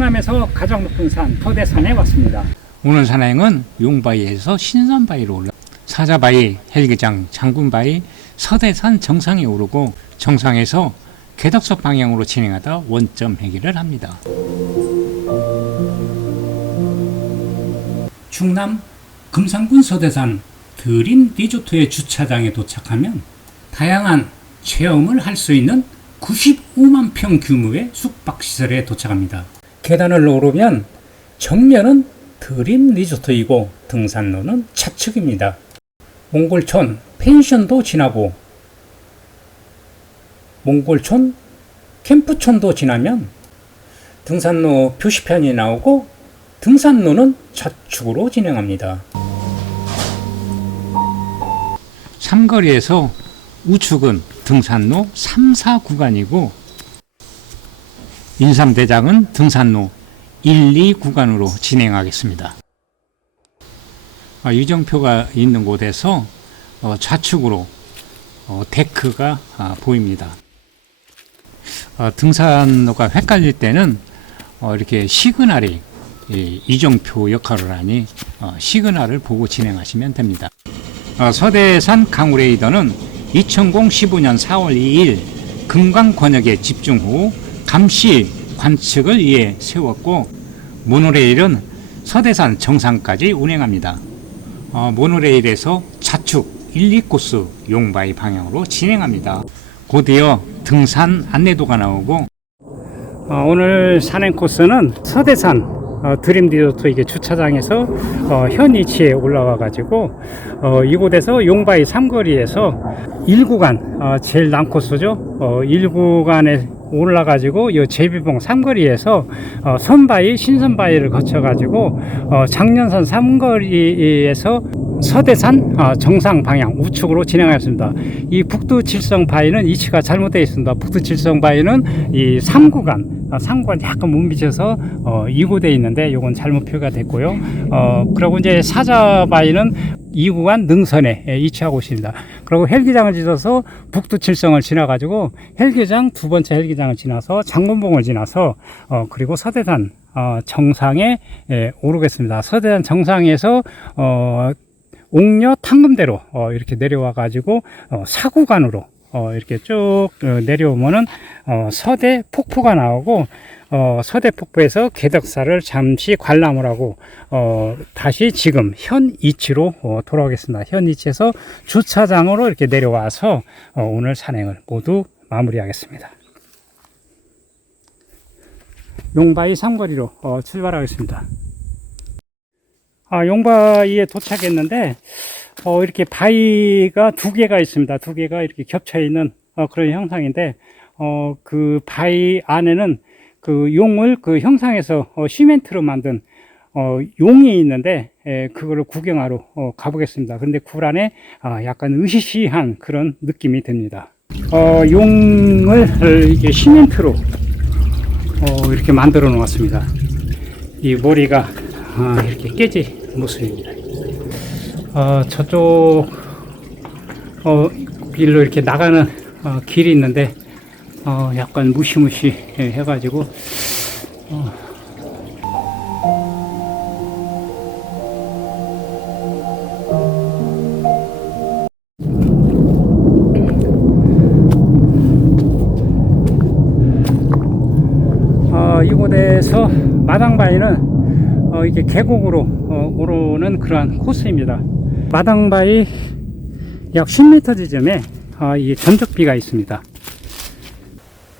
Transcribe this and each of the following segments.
충남에서 가장 높은 산 서대산에 왔습니다. 오늘 산행은 용바위에서 신선바위로 올라 사자바위, 헬기장, 장군바위, 서대산 정상에 오르고 정상에서 개덕석 방향으로 진행하다 원점 회기를 합니다. 충남 금산군 서대산 드림 리조트의 주차장에 도착하면 다양한 체험을 할 수 있는 95만 평 규모의 숙박시설에 도착합니다. 계단을 오르면 정면은 드림 리조트이고 등산로는 차측입니다. 몽골촌 펜션도 지나고 몽골촌 캠프촌도 지나면 등산로 표시판이 나오고 등산로는 좌측으로 진행합니다. 삼거리에서 우측은 등산로 3, 4 구간이고 인삼대장은 등산로 1, 2 구간으로 진행하겠습니다. 유정표가 있는 곳에서 좌측으로 데크가 보입니다. 등산로가 헷갈릴 때는 이렇게 시그널이 이정표 역할을 하니 시그널을 보고 진행하시면 됩니다. 서대산 강우레이더는 2015년 4월 2일 금강권역에 집중 후 감시 관측을 위해 세웠고 모노레일은 서대산 정상까지 운행합니다. 모노레일에서 좌측 1, 2코스 용바위 방향으로 진행합니다. 곧이어 등산 안내도가 나오고 오늘 산행 코스는 서대산 드림 리조트 이게 주차장에서 현 위치에 올라와 가지고 이곳에서 용바위 삼거리에서 1구간 제일 남코스죠. 1구간에 올라가지고 이 제비봉 삼거리에서 선바위 신선바위를 거쳐가지고 장년산 삼거리에서 서대산 정상 방향 우측으로 진행하였습니다. 이 북두칠성바위는 위치가 잘못되어 있습니다. 북두칠성바위는 이 3구간 약간 못 미쳐서 2구되어 있는데 이건 잘못 표기가 됐고요. 그리고 이제 사자바위는 2구간 능선에 위치하고 있습니다. 그리고 헬기장을 지나서 북두칠성을 지나가지고 헬기장 두 번째 헬기장을 지나서 장군봉을 지나서 그리고 서대산 정상에 오르겠습니다. 서대산 정상에서 옥녀 탕금대로 이렇게 내려와 가지고 사구간으로 이렇게 쭉 내려오면은 서대 폭포가 나오고 서대 폭포에서 개덕사를 잠시 관람을 하고 다시 지금 현 위치로 돌아오겠습니다. 현 위치에서 주차장으로 이렇게 내려와서 오늘 산행을 모두 마무리하겠습니다. 용바위 삼거리로 출발하겠습니다. 용바위에 도착했는데 이렇게 바위가 두 개가 있습니다. 두 개가 이렇게 겹쳐 있는 그런 형상인데 그 바위 안에는 그 용을 그 형상에서 시멘트로 만든 용이 있는데 그거를 구경하러 가보겠습니다. 그런데 굴 안에 약간 으시시한 그런 느낌이 듭니다. 용을 이게 시멘트로 이렇게 만들어 놓았습니다. 이 머리가 이렇게 깨진 모습입니다. 저쪽 길로 이렇게 나가는 길이 있는데 약간 무시무시 해가지고 이곳에서 마당바위는 이게 계곡으로 오르는 그러한 코스입니다. 마당바위 약 10m 지점에 이 전적비가 있습니다.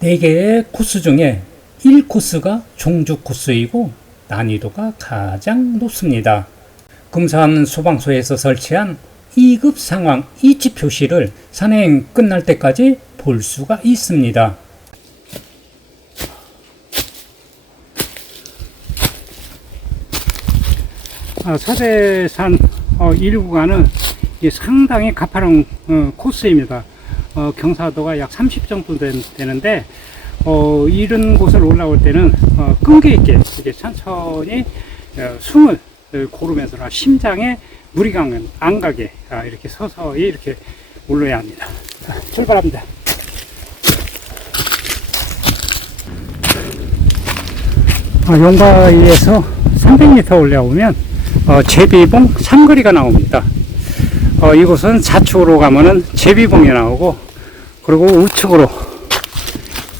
4개의 코스 중에 1코스가 종주 코스이고 난이도가 가장 높습니다. 금산 소방서에서 설치한 2급 상황 이치 표시를 산행 끝날 때까지 볼 수가 있습니다. 서대산 1구간은 상당히 가파른 코스입니다. 경사도가 약 30 정도 되는데 이런 곳을 올라올 때는 끈기 있게 이제 천천히 숨을 고르면서 심장에 무리가 안 가게 이렇게 서서히 이렇게 올라야 합니다. 자, 출발합니다. 용바위에서 300m 올라오면 제비봉 삼거리가 나옵니다. 이곳은 좌측으로 가면은 제비봉이 나오고, 그리고 우측으로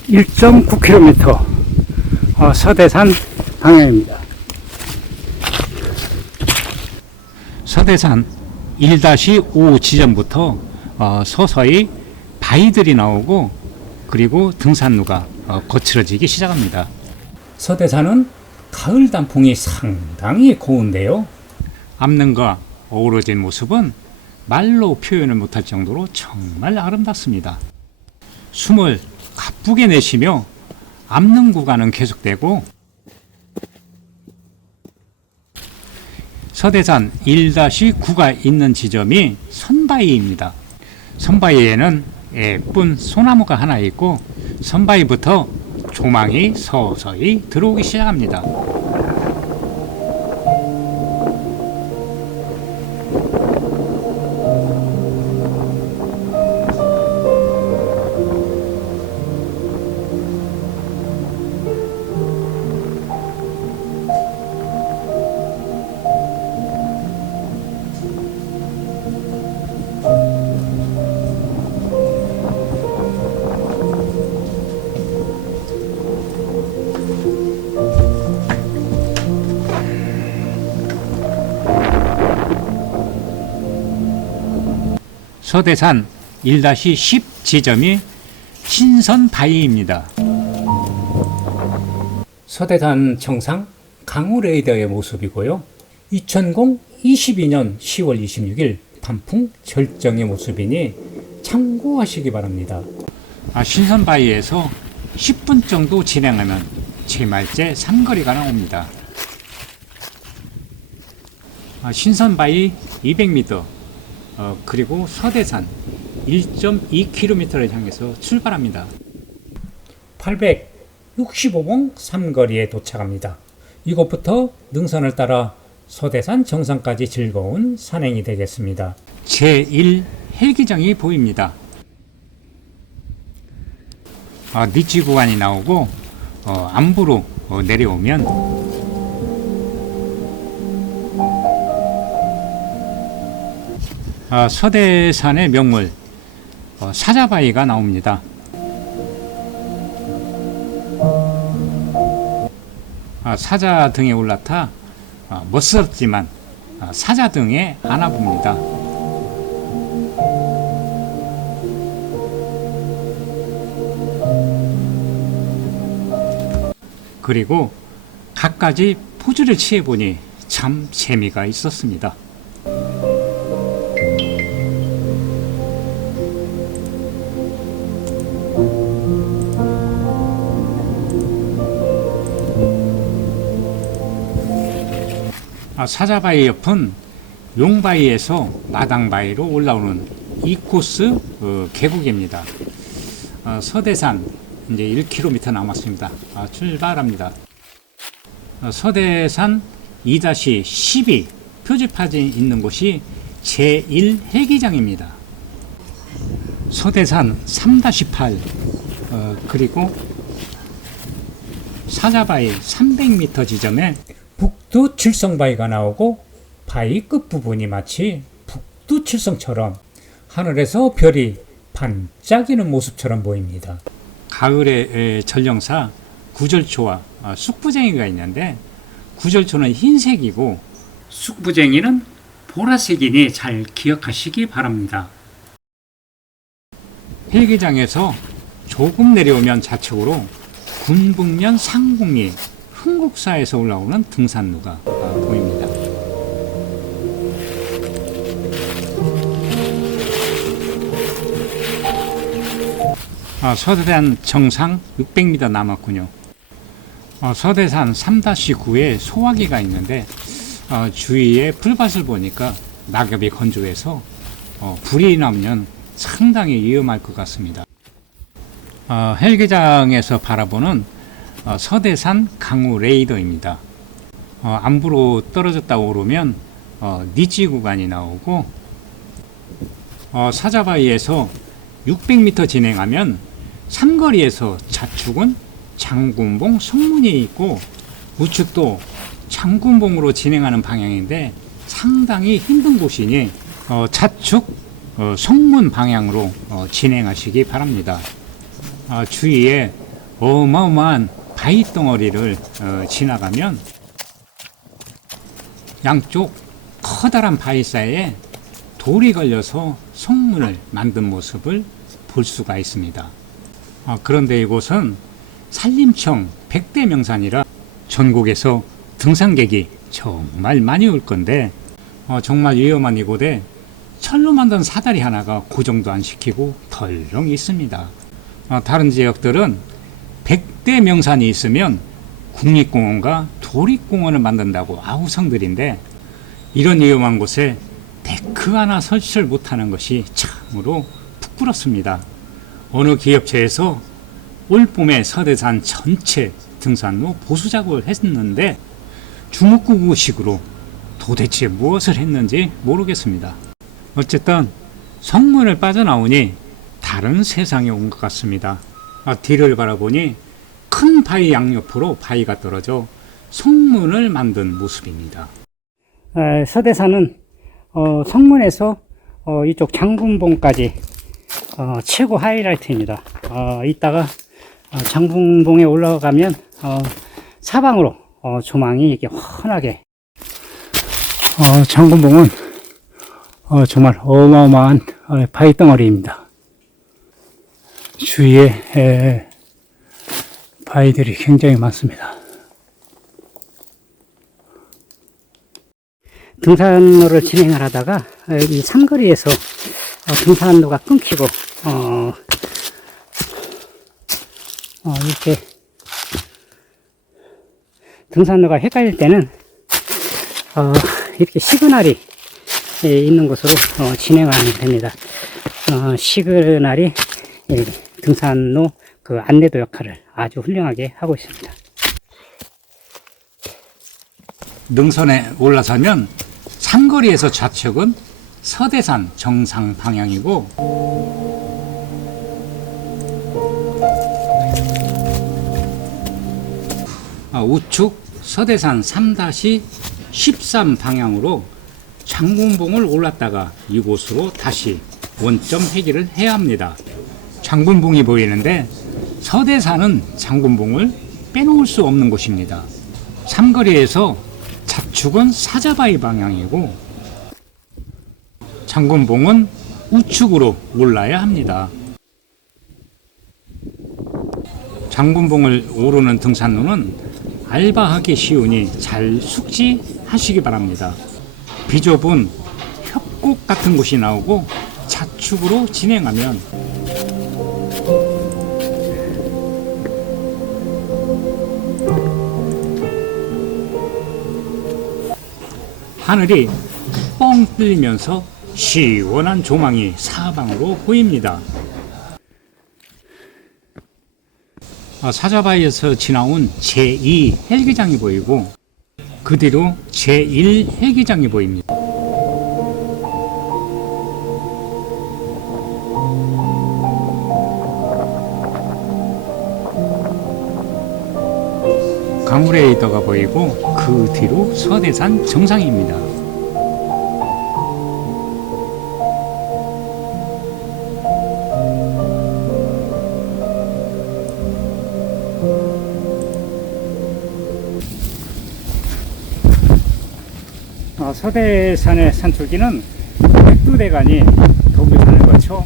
1.9km 서대산 방향입니다. 서대산 1-5 지점부터 서서히 바위들이 나오고, 그리고 등산로가 거칠어지기 시작합니다. 서대산은 가을 단풍이 상당히 고운데요. 암릉과 어우러진 모습은 말로 표현을 못할 정도로 정말 아름답습니다. 숨을 가쁘게 내쉬며 암릉 구간은 계속되고, 서대산 1-9가 있는 지점이 선바위입니다. 선바위에는 예쁜 소나무가 하나 있고, 선바위부터 조망이 서서히 들어오기 시작합니다. 서대산 1-10 지점이 신선바위입니다. 서대산 정상 강우레이더의 모습이고요. 2022년 10월 26일 단풍 절정의 모습이니 참고하시기 바랍니다. 신선바위에서 10분 정도 진행하면 제말제 삼거리가 나옵니다. 신선바위 200m, 그리고 서대산 1.2km를 향해서 출발합니다. 865봉 삼거리에 도착합니다. 이곳부터 능선을 따라 서대산 정상까지 즐거운 산행이 되겠습니다. 제1 헬기장이 보입니다. 니치 구간이 나오고, 안부로 내려오면 서대산의 명물 사자바위가 나옵니다. 사자 등에 올라타 멋스럽지만 사자 등에 안아봅니다. 그리고 갖가지 포즈를 취해보니 참 재미가 있었습니다. 사자바위 옆은 용바위에서 마당바위로 올라오는 이 코스 계곡입니다. 서대산 이제 1km 남았습니다. 출발합니다. 서대산 2-12 표지판이 있는 곳이 제1 헬기장입니다. 서대산 3-8 그리고 사자바위 300m 지점에 북두 칠성바위가 나오고, 바위 끝부분이 마치 북두 칠성처럼 하늘에서 별이 반짝이는 모습처럼 보입니다. 가을의 전령사 구절초와 쑥부쟁이가 있는데, 구절초는 흰색이고 쑥부쟁이는 보라색이니 잘 기억하시기 바랍니다. 헬기장에서 조금 내려오면 좌측으로 군북면 상북리 흥국사에서 올라오는 등산로가 보입니다. 서대산 정상 600m 남았군요. 서대산 3-9에 소화기가 있는데, 주위에 풀밭을 보니까 낙엽이 건조해서 불이 나면 상당히 위험할 것 같습니다. 헬기장에서 바라보는 서대산 강우 레이더입니다. 안부로 떨어졌다 오르면 니치 구간이 나오고, 사자바위에서 600m 진행하면 삼거리에서 좌측은 장군봉 성문이 있고, 우측도 장군봉으로 진행하는 방향인데 상당히 힘든 곳이니 좌측 성문 방향으로 진행하시기 바랍니다. 주위에 어마어마한 바위 덩어리를 지나가면 양쪽 커다란 바위 사이에 돌이 걸려서 성문을 만든 모습을 볼 수가 있습니다. 그런데 이곳은 산림청 100대 명산이라 전국에서 등산객이 정말 많이 올 건데 정말 위험한 이곳에 철로 만든 사다리 하나가 고정도 안 시키고 덜렁 있습니다. 다른 지역들은 100대 명산이 있으면 국립공원과 도립공원을 만든다고 아우성들인데 이런 위험한 곳에 데크 하나 설치를 못하는 것이 참으로 부끄럽습니다. 어느 기업체에서 올봄에 서대산 전체 등산로 보수 작업을 했는데 주먹구구식으로 도대체 무엇을 했는지 모르겠습니다. 어쨌든 성문을 빠져나오니 다른 세상에 온 것 같습니다. 뒤를 바라보니 큰 바위 양옆으로 바위가 떨어져 성문을 만든 모습입니다. 서대산은 성문에서 이쪽 장군봉까지 최고 하이라이트입니다. 이따가 장군봉에 올라가면 사방으로 조망이 이렇게 환하게 장군봉은 정말 어마어마한 바위 덩어리입니다. 주위에 바위들이 굉장히 많습니다. 등산로를 진행을 하다가 이 삼거리에서 등산로가 끊기고 이렇게 등산로가 헷갈릴 때는 이렇게 시그널이 있는 곳으로 진행하면 됩니다. 시그널이 등산로 그 안내도 역할을 아주 훌륭하게 하고 있습니다. 능선에 올라서면 삼거리에서 좌측은 서대산 정상 방향이고 우측 서대산 3-13 방향으로 장군봉을 올랐다가 이곳으로 다시 원점 회귀를 해야 합니다. 장군봉이 보이는데 서대산은 장군봉을 빼놓을 수 없는 곳입니다. 삼거리에서 좌측은 사자바위 방향이고 장군봉은 우측으로 올라야 합니다. 장군봉을 오르는 등산로는 알바하기 쉬우니 잘 숙지하시기 바랍니다. 비좁은 협곡 같은 곳이 나오고 좌측으로 진행하면 하늘이 뻥 뚫리면서 시원한 조망이 사방으로 보입니다. 사자바위에서 지나온 제2 헬기장이 보이고 그 뒤로 제1 헬기장이 보입니다. 강우레이더가 보이고 그 뒤로 서대산 정상입니다. 서대산의 산줄기는 백두대간이 독일산을 거쳐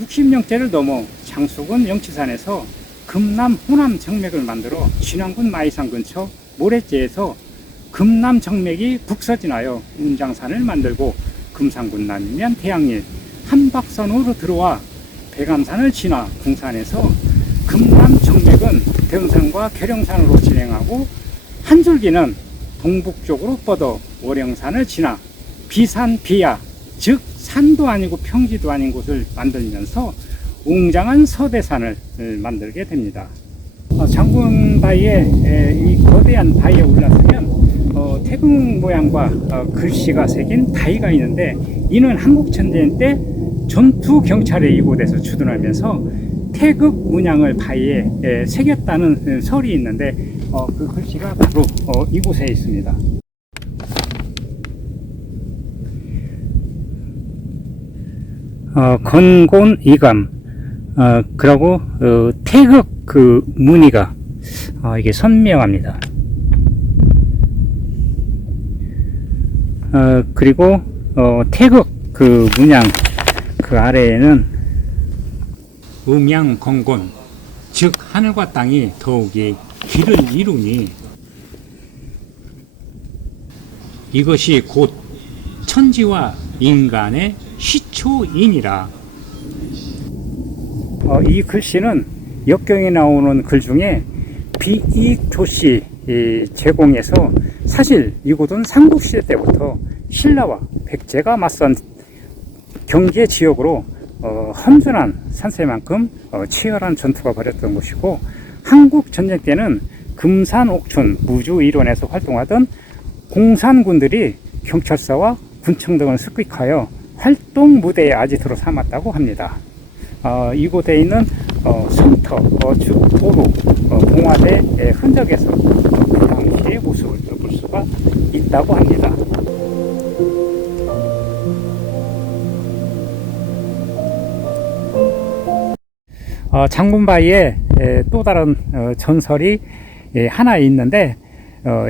60년째를 넘어 장수군 영치산에서 금남 호남 정맥을 만들어 진안군 마이산 근처 모래째에서 금남 정맥이 북서진하여 운장산을 만들고 금산군 남면 대양일 한박산으로 들어와 백암산을 지나 궁산에서 금남 정맥은 대흥산과 계령산으로 진행하고 한 줄기는 동북쪽으로 뻗어 월영산을 지나 비산 비야 즉 산도 아니고 평지도 아닌 곳을 만들면서 웅장한 서대산을 만들게 됩니다. 장군바위에 이 거대한 바위에 올라서면 태극 모양과 글씨가 새긴 다이가 있는데 이는 한국전쟁 때 전투 경찰이 이곳에서 주둔하면서 태극 문양을 바위에 새겼다는 설이 있는데 그 글씨가 바로 이곳에 있습니다. 건곤 이감, 그리고 태극 그 무늬가 이게 선명합니다. 그리고 태극 그 문양 그 아래에는 음양건곤, 즉 하늘과 땅이 더욱이 길을 이루니 이것이 곧 천지와 인간의 시초이니라. 이 글씨는 역경에 나오는 글 중에 비익조씨 제공해서 사실 이곳은 삼국시대 때부터 신라와 백제가 맞선 경계 지역으로 험준한 산세만큼 치열한 전투가 벌였던 곳이고, 한국 전쟁 때는 금산, 옥춘, 무주 일원에서 활동하던 공산군들이 경찰서와 군청 등을 습격하여 활동 무대의 아지트로 삼았다고 합니다. 이곳에 있는 성터, 즉 도로, 봉화대의 흔적에서 그 당시의 모습을 볼 수가 있다고 합니다. 장군바위에 또 다른 전설이 하나 있는데,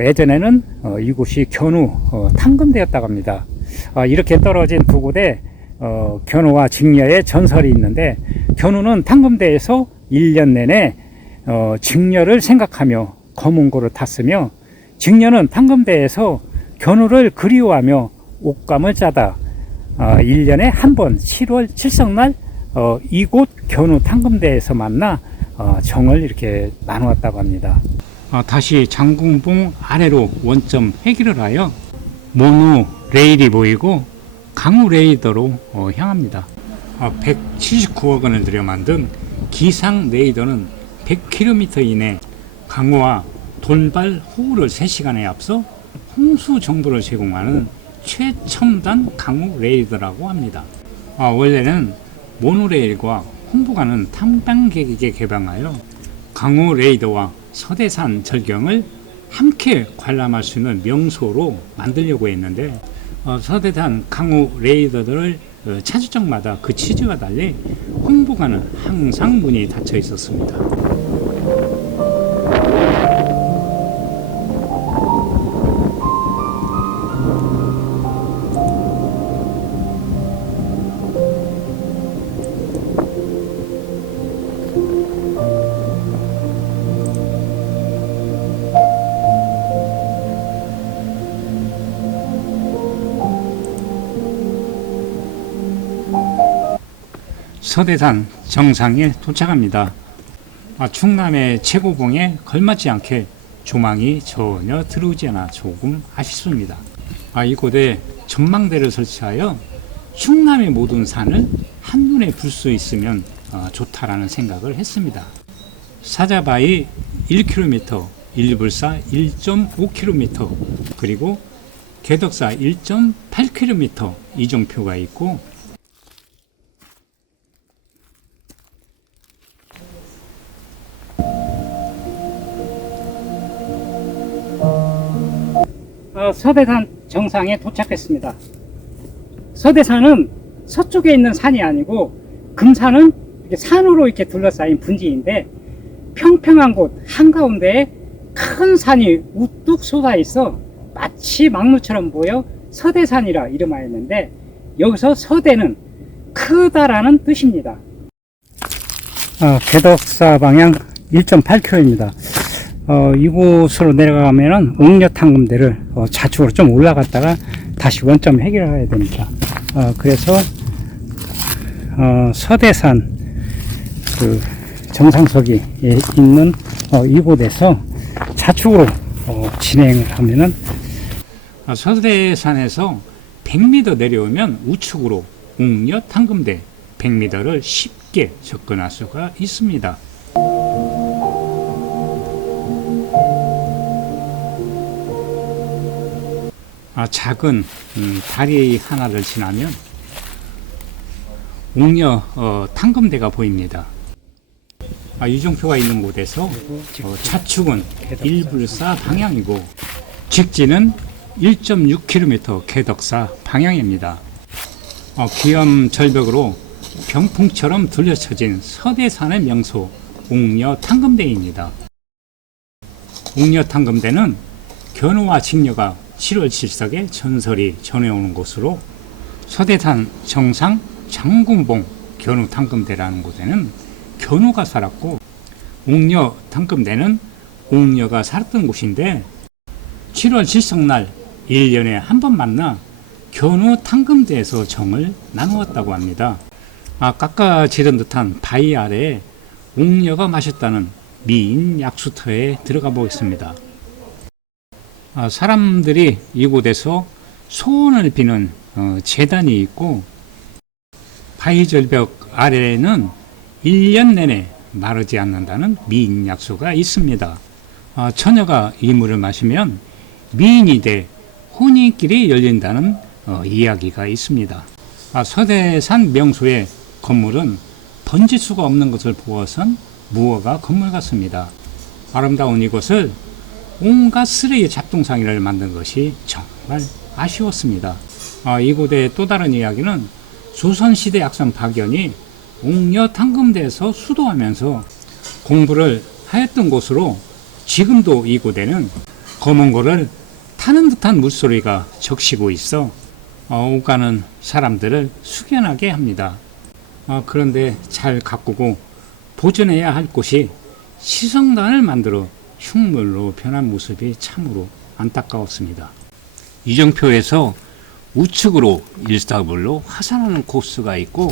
예전에는 이곳이 견우 탕금대였다고 합니다. 이렇게 떨어진 두 곳에 견우와 직녀의 전설이 있는데, 견우는 탕금대에서 1년 내내 직녀를 생각하며 검은고를 탔으며, 직녀는 탕금대에서 견우를 그리워하며 옷감을 짜다 1년에 한 번 7월 칠성날 이곳 견우 탕금대에서 만나 정을 이렇게 나누었다고 합니다. 다시 장궁봉 아래로 원점 회귀를 하여 모노 레일이 보이고 강우 레이더로 향합니다. 179억 원을 들여 만든 기상 레이더는 100km 이내 강우와 돌발 호우를 3시간에 앞서 홍수 정보를 제공하는 최첨단 강우 레이더라고 합니다. 원래는 모노레일과 홍보가는 탐방객에게 개방하여 강우 레이더와 서대산 절경을 함께 관람할 수 있는 명소로 만들려고 했는데, 서대산 강우 레이더들을 차주 적마다 그 취지와 달리 홍보가는 항상 문이 닫혀 있었습니다. 서대산 정상에 도착합니다. 충남의 최고봉에 걸맞지 않게 조망이 전혀 들어오지 않아 조금 아쉽습니다. 이곳에 전망대를 설치하여 충남의 모든 산을 한눈에 볼 수 있으면 좋다라는 생각을 했습니다. 사자바위 1km, 일불사 1.5km, 그리고 개덕사 1.8km 이정표가 있고, 서대산 정상에 도착했습니다. 서대산은 서쪽에 있는 산이 아니고 금산은 이렇게 산으로 이렇게 둘러싸인 분지인데, 평평한 곳 한가운데에 큰 산이 우뚝 솟아 있어 마치 막루처럼 보여 서대산이라 이름하였는데, 여기서 서대는 크다라는 뜻입니다. 개덕사 방향 1.8km입니다. 이곳으로 내려가면은 옥녀탕금대를 좌측으로 좀 올라갔다가 다시 원점 해결해야 됩니다. 그래서 서대산 그 정상석이 있는 이곳에서 좌측으로 진행을 하면은, 서대산에서 100m 내려오면 우측으로 옥녀탕금대 100m를 쉽게 접근할 수가 있습니다. 작은 다리 하나를 지나면 옥녀 탕금대가 보입니다. 이정표가 있는 곳에서 차축은 1불사 방향이고 직진은 1.6km 개덕사 방향입니다. 기암 절벽으로 병풍처럼 둘러쳐진 서대산의 명소 옥녀 탕금대입니다. 옥녀 탕금대는 견우와 직녀가 7월 7석에 전설이 전해오는 곳으로 서대산 정상 장군봉 견우 탕금대라는 곳에는 견우가 살았고 옥녀 탕금대는 옥녀가 살았던 곳인데 7월 7석날 1년에 한 번 만나 견우 탕금대에서 정을 나누었다고 합니다. 깎아지른 듯한 바위 아래에 옥녀가 마셨다는 미인 약수터에 들어가 보겠습니다. 사람들이 이곳에서 소원을 비는 제단이 있고 바위 절벽 아래에는 1년 내내 마르지 않는다는 미인 약수가 있습니다. 처녀가 이 물을 마시면 미인이 돼 혼인길이 열린다는 이야기가 있습니다. 서대산 명소의 건물은 번질 수가 없는 것을 보아선 무허가 건물 같습니다. 아름다운 이곳을 온갖 쓰레기 잡동사니를 만든 것이 정말 아쉬웠습니다. 이곳의 또 다른 이야기는 조선시대 약선 박연이 옥녀 탕금대에서 수도하면서 공부를 하였던 곳으로 지금도 이곳에는 검은고를 타는 듯한 물소리가 적시고 있어 오가는 사람들을 숙연하게 합니다. 그런데 잘 가꾸고 보존해야 할 곳이 시성단을 만들어 흉물로 변한 모습이 참으로 안타까웠습니다. 이정표에서 우측으로 일사불로 하산하는 코스가 있고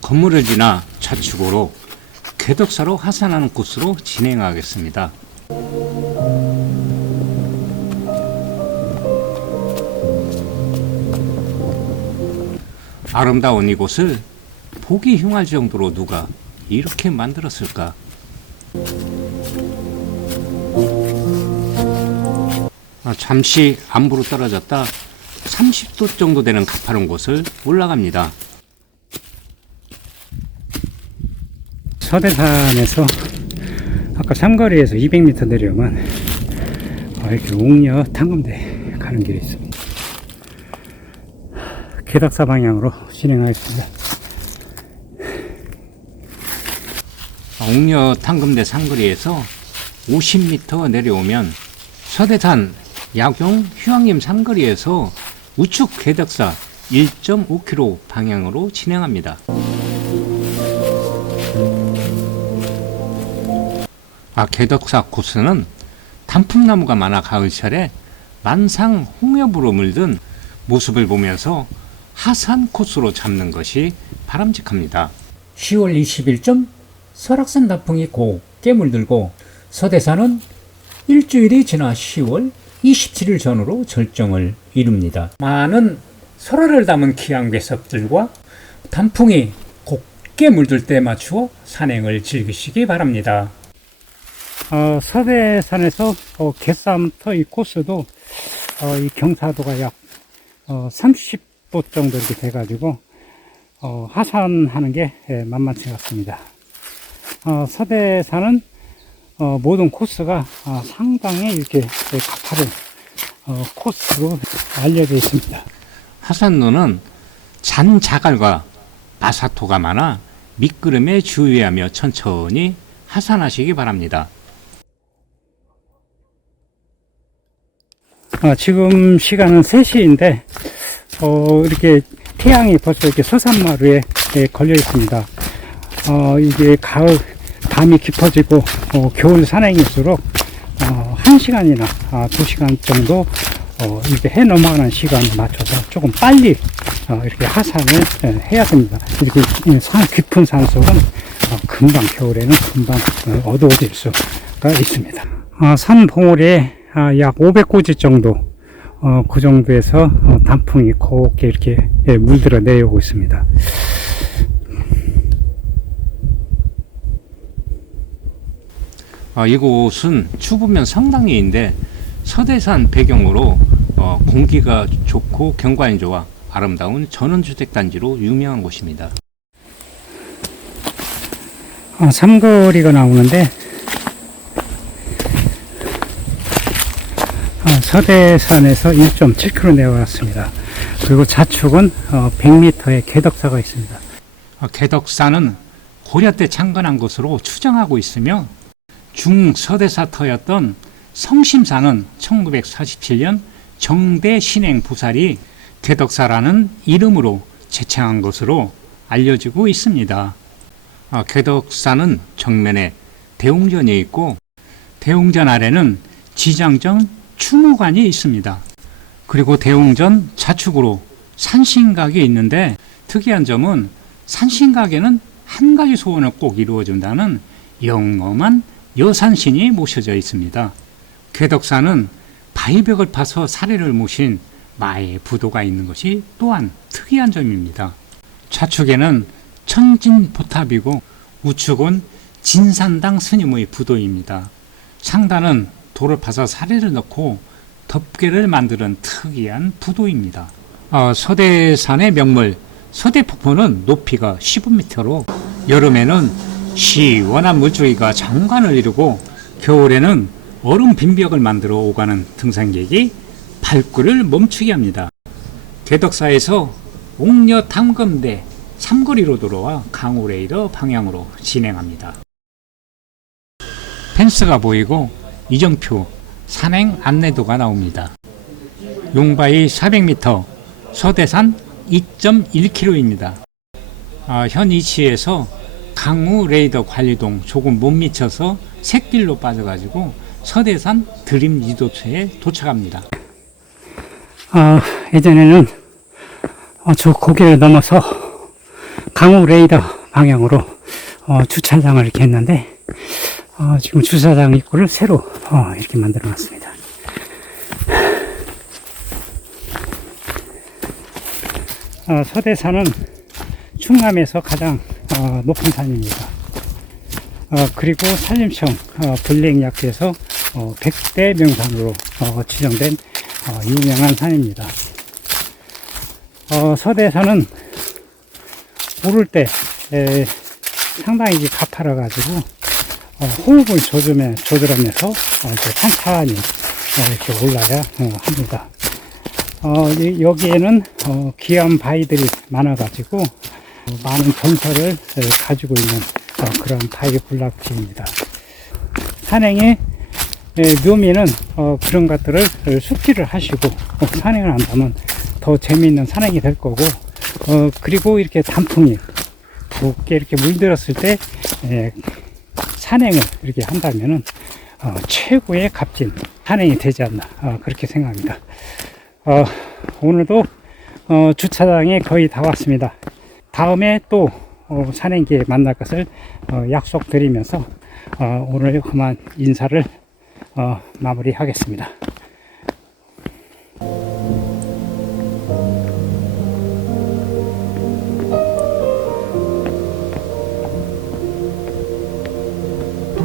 건물을 지나 좌측으로 궤덕사로 하산하는 코스로 진행하겠습니다. 아름다운 이곳을 보기 흉할 정도로 누가 이렇게 만들었을까? 잠시 안부로 떨어졌다 30도 정도 되는 가파른 곳을 올라갑니다. 서대산에서 아까 삼거리에서 200m 내려오면 이렇게 옥녀 탕금대 가는 길이 있습니다. 개덕사 방향으로 진행하겠습니다. 옥녀 탕금대 상거리에서 50m 내려오면 서대산 약용 휴양림 상거리에서 우측 개덕사 1.5km 방향으로 진행합니다. 개덕사 코스는 단풍나무가 많아 가을철에 만상 홍엽으로 물든 모습을 보면서 하산 코스로 잡는 것이 바람직합니다. 10월 20일쯤 설악산 단풍이 곱게 물들고 서대산은 일주일이 지나 10월 27일 전후로 절정을 이룹니다. 많은 설화를 담은 기암괴석들과 단풍이 곱게 물들 때 맞추어 산행을 즐기시기 바랍니다. 서대산에서 갯삼터 이 코스도 이 경사도가 약 30도 정도 이렇게 돼가지고 하산하는 게 만만치 않습니다. 서대산은 모든 코스가 상당히 이렇게 가파른 코스로 알려져 있습니다. 하산로는 잔자갈과 마사토가 많아 미끄럼에 주의하며 천천히 하산하시기 바랍니다. 지금 시간은 3시인데 이렇게 태양이 벌써 이렇게 서산마루에 걸려 있습니다. 이게 가을 밤이 깊어지고 겨울 산행일수록 1시간이나 2시간 정도 이렇게 해 넘어가는 시간에 맞춰서 조금 빨리 이렇게 하산을 해야 됩니다. 이렇게 깊은 산속은 금방 겨울에는 금방 어두워질 수가 있습니다. 산 봉우리에 약 500고지 정도 그 정도에서 단풍이 곱게 이렇게 물들어 내려오고 있습니다. 이곳은 추부면 성당리인데 서대산 배경으로 공기가 좋고 경관이 좋아 아름다운 전원주택단지로 유명한 곳입니다. 삼거리가 나오는데, 서대산에서 1.7km 내려왔습니다. 그리고 좌측은 100m의 개덕사가 있습니다. 개덕사는 고려 때 창건한 것으로 추정하고 있으며 중서대사터였던 성심사는 1947년 정대 신행 부살이 개덕사라는 이름으로 제창한 것으로 알려지고 있습니다. 개덕사는 정면에 대웅전이 있고 대웅전 아래는 지장정 추모관이 있습니다. 그리고 대웅전 좌측으로 산신각이 있는데 특이한 점은 산신각에는 한 가지 소원을 꼭 이루어준다는 영험한 여산신이 모셔져 있습니다. 개덕사는 바위벽을 파서 사례를 모신 마의 부도가 있는 것이 또한 특이한 점입니다. 좌측에는 천진보탑이고 우측은 진산당 스님의 부도입니다. 상단은 돌을 파서 사례를 넣고 덮개를 만드는 특이한 부도입니다. 서대산의 명물 서대폭포는 높이가 15m로 여름에는 시원한 물줄기가 장관을 이루고 겨울에는 얼음 빈벽을 만들어 오가는 등산객이 발길을 멈추게 합니다. 개덕사에서 옥녀 탐검대 삼거리로 들어와 강우레이더 방향으로 진행합니다. 펜스가 보이고 이정표 산행 안내도가 나옵니다. 용바위 400m, 서대산 2.1km입니다. 현 위치에서 강우 레이더 관리동 조금 못 미쳐서 샛길로 빠져가지고 서대산 드림 리조트에 도착합니다. 예전에는 저 고개를 넘어서 강우 레이더 방향으로 주차장을 이렇게 했는데 지금 주차장 입구를 새로 이렇게 만들어 놨습니다. 서대산은 충남에서 가장 높은 산입니다. 그리고 산림청 불랭약에서 100대 명산으로 지정된 유명한 산입니다. 서대산은 오를 때 상당히 가파라 가지고 호흡을 조절하면서 천천히 이렇게 올라야 합니다. 여기에는 귀한 바위들이 많아가지고 많은 전설을 가지고 있는 그런 바위 군락지입니다. 산행의 묘미는 그런 것들을 숙지를 하시고 산행을 한다면 더 재미있는 산행이 될 거고, 그리고 이렇게 단풍이 붓게 이렇게 물들었을 때 산행을 이렇게 한다면은 최고의 값진 산행이 되지 않나 그렇게 생각합니다. 오늘도 주차장에 거의 다 왔습니다. 다음에 또 산행기에 만날 것을 약속드리면서 오늘 그만 인사를 마무리하겠습니다.